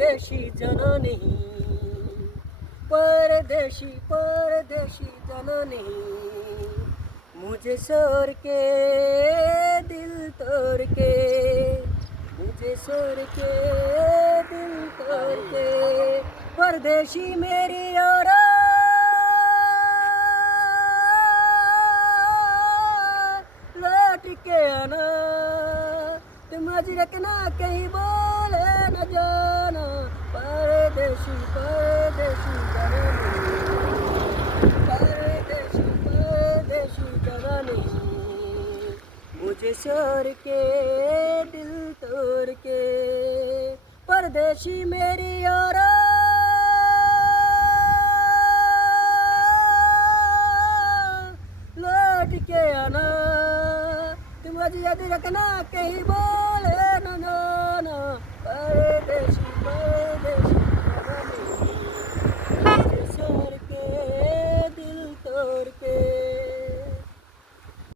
परदेशी जननी, परदेशी परदेशी जननी, मुझे छोड़ के दिल तोड़ के, मुझे छोड़ के दिल तोड़ के, परदेशी मेरी और लौट के आना, तुम आज रखना कहीं बोले न जाना, परदेशी परदेशी जननी, परदेशी परदेशी जननी, मुझे छोड़ के दिल तोड़ के, परदेशी मेरी और लौट के आना, तुम आज याद रखना कहीं बोले न जाना, परदेशी परदेशी जननी, मुझे छोड़ के दिल तोड़ के।